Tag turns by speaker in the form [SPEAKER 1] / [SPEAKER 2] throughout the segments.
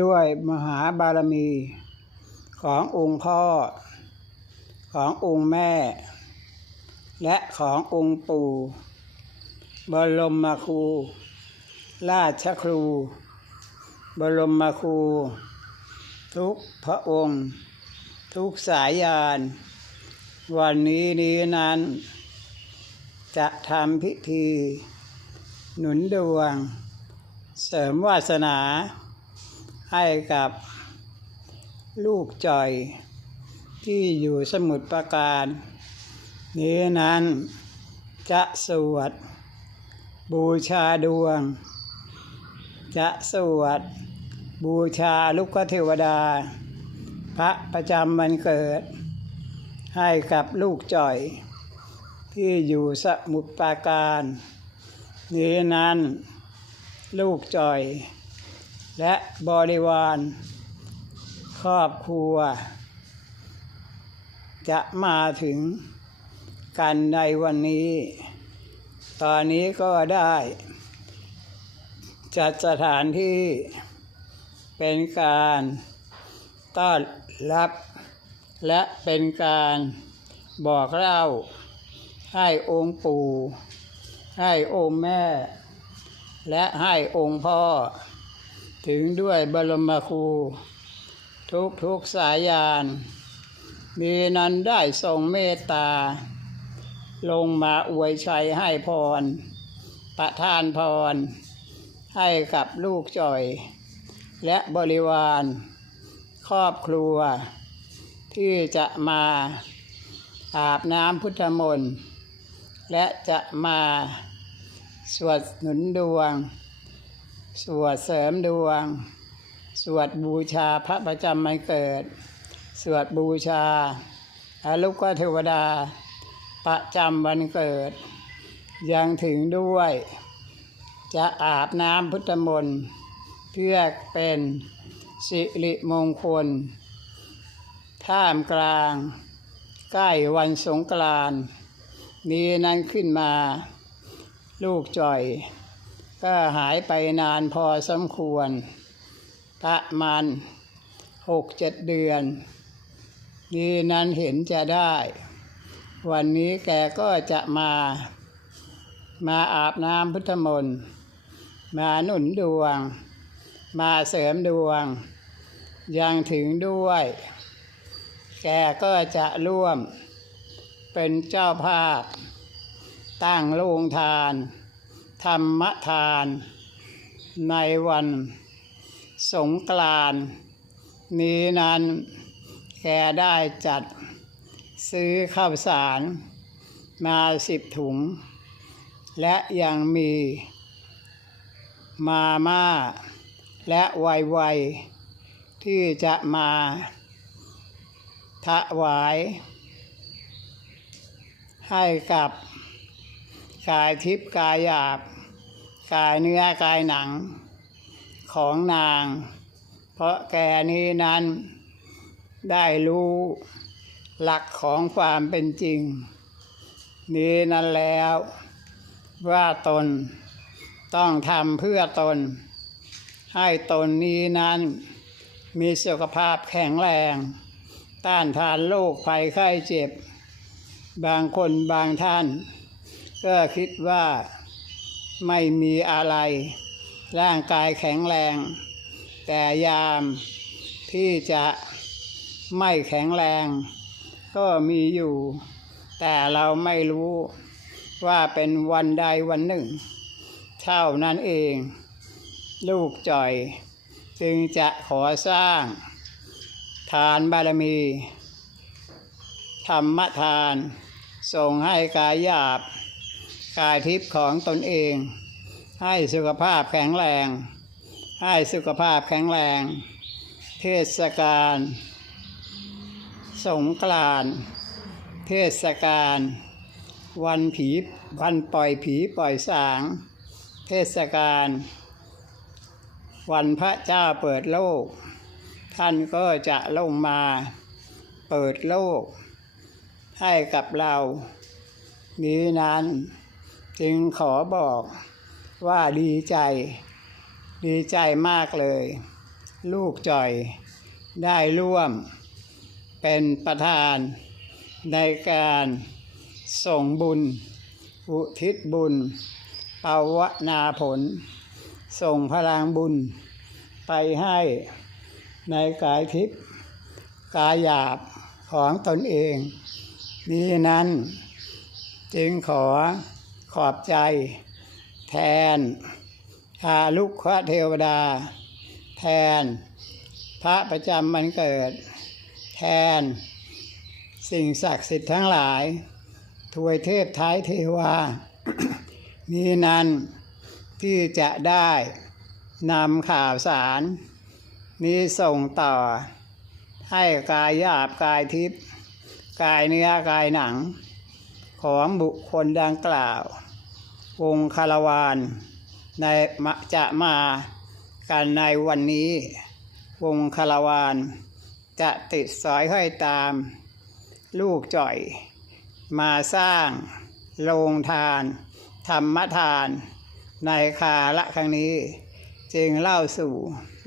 [SPEAKER 1] ด้วยมหาบารมี ขององค์พ่อ ขององค์แม่ และขององค์ปู่ บรมมาครู ราชครู บรมมาครู ทุกพระองค์ ทุกสายยาน วันนี้นี้นั้น จะทำพิธี หนุนดวง เสริมวาสนา ให้กับลูกจอยที่อยู่สมุทรปราการ นี้นั้นจะสวด บูชาดวง จะสวด บูชาลูกเทวดา พระประจำวันเกิด ให้กับลูกจ่อย ที่อยู่สมุทรปราการ นี้นั้น ลูกจ่อย และบริวาร ครอบครัว จะมาถึงกันในวันนี้ ตอนนี้ก็ได้ จัดสถานที่เป็นการต้อนรับ และเป็นการบอกเล่า ให้องค์ปู่ ให้องค์แม่ และให้องค์พ่อ ถึงด้วยบรมครู ทุกทุกสายยาน มีนั้นได้ทรงเมตตา ลงมาอวยชัยให้พร ประทานพร ให้กับลูกจ่อย และบริวาร ครอบครัว ที่จะมาอาบน้ำพุทธมนต์ และจะมาสวดหนุนดวง สวดเสริมดวง สวดบูชาพระประจำวันเกิด สวดบูชาอาลูกเทวดา ประจำวันเกิด ยังถึงด้วย จะอาบน้ำพุทธมนต์เพื่อเป็นสิริมงคล ท่ามกลาง ใกล้วันสงกรานต์นี้นั้นขึ้นมา ลูกจ่อย ก็หายไปนานพอสมควร ประมาณหกเจ็ดเดือน นี้นั้นเห็นจะได้ วันนี้แกก็จะมา มาอาบน้ำพุทธมนต์มาหนุนดวง มาเสริมดวง ยังถึงด้วย แกก็จะร่วมเป็นเจ้าภาพ ตั้งโรงทาน ธรรมทานในวันสงกรานนี้นั้นแกได้จัดซื้อข้าวสารมาสิบถุง และยังมีมาม่า และไวไวที่จะมาถวาย ให้กับกายทิพย์กายหยาบ กายเนื้อกายหนังของนาง เพราะแกนี้นั้นได้รู้หลักของความเป็นจริง นี้นั้นแล้วว่าตนต้องทำเพื่อตน ให้ตนนี้นั้นมีสุขภาพแข็งแรง ต้านทานโรคภัยไข้เจ็บ บางคนบางท่าน ก็คิดว่า ไม่มีอะไร ร่างกายแข็งแรง แต่ยามที่จะไม่แข็งแรง ก็มีอยู่ แต่เราไม่รู้ว่าเป็นวันใดวันหนึ่ง เท่านั้นเอง ลูกจ่อย จึงจะขอสร้าง ทานบารมี ธรรมทาน ส่งให้กายหยาบ กายทิพย์ของตนเอง ให้สุขภาพแข็งแรง ให้สุขภาพแข็งแรง เทศกาลสงกรานต์เทศกาลวันผีวันปล่อยผีปล่อยสาง เทศกาลวันพระเจ้าเปิดโลก ท่านก็จะลงมาเปิดโลก ให้กับเรา นี้นั้น จึงขอบอกว่าดีใจ ดีใจมากเลย ลูกจ่อยได้ร่วม เป็นประธานในการส่งบุญ อุทิศบุญภาวนาผล ส่งพลังบุญ ไปให้ในกายทิพย์กายหยาบของตนเอง นี้นั้นจึงขอ ขอบใจ แทนอาลุกขเทวดา แทน พระประจำวันเกิด แทน สิ่งศักดิ์สิทธิ์ทั้งหลายทวยเทพท้ายเทวา นี้นั้นที่จะได้นำข่าวสาร นี้ส่งต่อ ให้กายหยาบกายทิพย์กายเนื้อกายหนัง ของบุคคลดังกล่าววงคารวานในมจะมากันในวันนี้ วงคารวานจะติดสอยห้อยตาม ลูกจ่อย มาสร้างโรงทาน ธรรมทาน ในคาละครั้งนี้ จึงเล่าสู่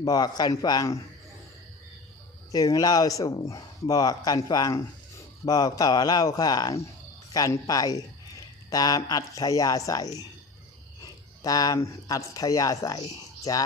[SPEAKER 1] บอกกันฟัง จึงเล่าสู่บอกกันฟัง บอกต่อเล่าขาน กันไป ตามอัธยาศัย ตามอัธยาศัยจ้ะ